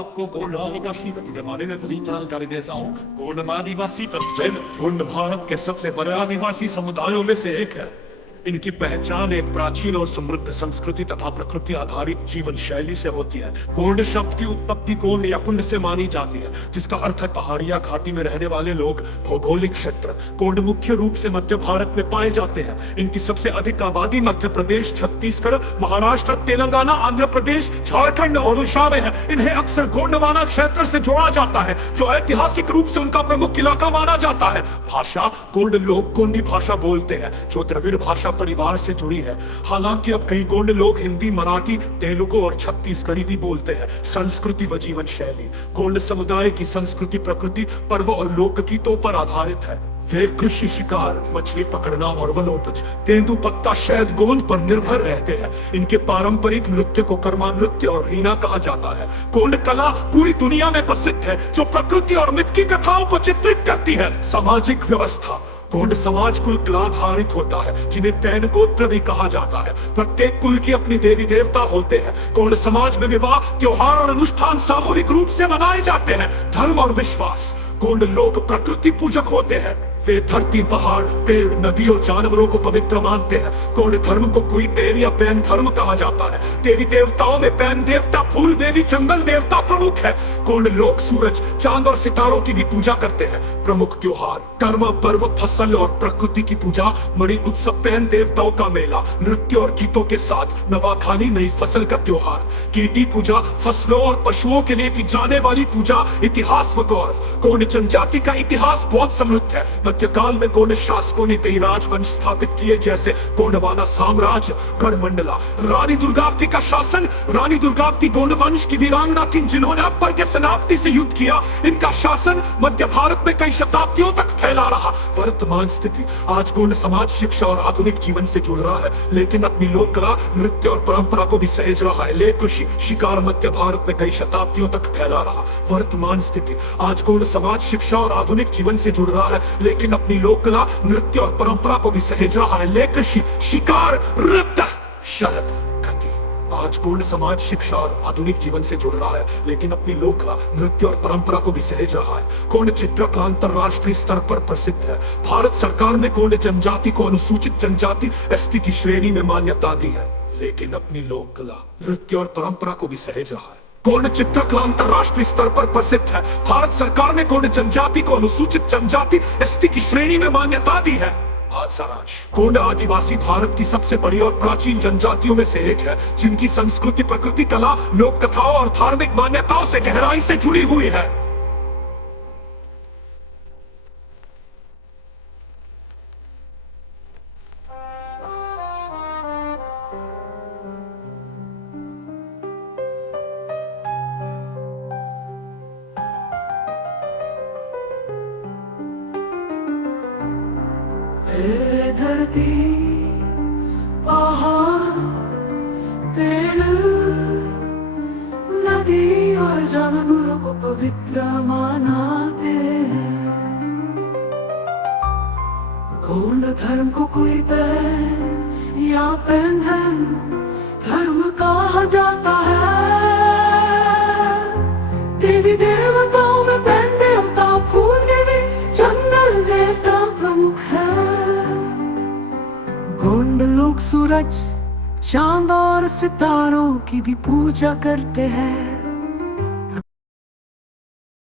आपको गोंडवासी के बारे में पूरी जानकारी देता हूँ। गोंड आदिवासी गोंड भारत के सबसे बड़े आदिवासी समुदायों में से एक है। इनकी पहचान एक प्राचीन और समृद्ध संस्कृति तथा प्रकृति आधारित जीवन शैली से होती है। गोंड शब्द की उत्पत्ति गोंड या कुंड से मानी जाती है, जिसका अर्थ है पहाड़िया घाटी में रहने वाले लोग। भौगोलिक क्षेत्र गोंड मुख्य रूप से मध्य भारत में पाए जाते हैं। इनकी सबसे अधिक आबादी मध्य प्रदेश, छत्तीसगढ़, महाराष्ट्र, तेलंगाना, आंध्र प्रदेश, झारखंड और ओडिशा में है। इन्हें अक्सर गोंडवाना क्षेत्र से जोड़ा जाता है, जो ऐतिहासिक रूप से उनका प्रमुख इलाका माना जाता है। भाषा गोंड लोग गोंडी भाषा बोलते हैं, जो द्रविड़ भाषा परिवार से जुड़ी है। हालांकि अब कई गोंड लोग हिंदी, मराठी, तेलुगु और छत्तीसगढ़ी भी बोलते हैं। संस्कृति व जीवन शैली गोंड समुदाय की संस्कृति प्रकृति, पर्व और लोकगीतों पर आधारित है। वे कृषि, शिकार, मछली पकड़ना और वनोपज, तेंदुपत्ता, शहद, गोंद पर निर्भर रहते हैं। इनके पारंपरिक नृत्य को कर्मा नृत्य और रीना कहा जाता है। गोंड कला पूरी दुनिया में प्रसिद्ध है, जो प्रकृति और मिथ की कथाओं को चित्रित करती है। सामाजिक व्यवस्था गोंड समाज कुल कुलाधारित होता है, जिन्हें पैन गोत्र भी कहा जाता है। प्रत्येक कुल की अपनी देवी देवता होते हैं। गोंड समाज में विवाह, त्योहार और अनुष्ठान सामूहिक रूप से मनाए जाते हैं। धर्म और विश्वास गोंड लोग प्रकृति पूजक होते हैं। वे धरती, पहाड़, पेड़, नदी और जानवरों को पवित्र मानते हैं। गोंड धर्म को कुई पेन या पैन धर्म कहा जाता है। देवी देवताओं में पैन देवता, फूल देवी, जंगल देवता प्रमुख है। गोंड लोग सूरज, चांद और सितारों की भी पूजा करते हैं। प्रमुख त्योहार कर्म, पर्व, फसल और प्रकृति की पूजा, मणि उत्सव, पैन देवताओं का मेला, नृत्य और गीतों के साथ नवाखानी, नई फसल का त्योहार, कीटी पूजा, फसलों और पशुओं के लिए की जाने वाली पूजा। इतिहास व गौरव गोंड जनजाति का इतिहास बहुत समृद्ध है। मध्यकाल में गोंड शासकों ने कई राजवंश स्थापित किए, जैसे गोंडवाना साम्राज्य, गढ़मंडला। रानी दुर्गावती का शासन रानी दुर्गावती गोंड वंश की वीरांगना थी, जिन्होंने अकबर के सेनापति से युद्ध किया। इनका शासन मध्य भारत में कई शताब्दियों तक फैला रहा। वर्तमान स्थिति आज गोंड समाज शिक्षा और आधुनिक जीवन से जुड़ रहा है, लेकिन अपनी लोक कला, नृत्य और परंपरा को भी सहेज रहा है। ले कृषि, शिकार मध्य भारत में कई शताब्दियों तक फैला रहा। वर्तमान स्थिति आज गोंड समाज शिक्षा और आधुनिक जीवन से जुड़ रहा है, लेकिन अपनी लोक कला, नृत्य और परंपरा को भी सहेज रहा है। ले कृषि, शिकार, नृत्य, शरद, गति आज गोंड समाज शिक्षा और आधुनिक जीवन से जुड़ रहा है, लेकिन अपनी लोक कला, नृत्य और परंपरा को भी सहेज रहा है। गोंड चित्रकला अंतरराष्ट्रीय स्तर पर प्रसिद्ध है। भारत सरकार ने गोंड जनजाति को अनुसूचित जनजाति एसटी की श्रेणी में मान्यता दी है, लेकिन अपनी लोक कला, नृत्य और परंपरा को भी सहेज रहा है। गोंड चित्रकला अंतरराष्ट्रीय स्तर पर प्रसिद्ध है। भारत सरकार ने गोंड जनजाति को अनुसूचित जनजाति एसटी की श्रेणी में मान्यता दी है। गोंड आदिवासी भारत की सबसे बड़ी और प्राचीन जनजातियों में से एक है, जिनकी संस्कृति प्रकृति, कला, लोक कथाओं और धार्मिक मान्यताओं से गहराई से जुड़ी हुई है। धरती, पहाड़, पेड़, नदी और जानवरों को पवित्र मानते हैं। गोंड धर्म को कोई पैन या पैन धर्म कहा जाता है। देवी देवताओं में पैन देवता, फूल देवी, जंगल देवता प्रमुख है। गोंड लोग सूरज, चांद और सितारों की भी पूजा करते हैं।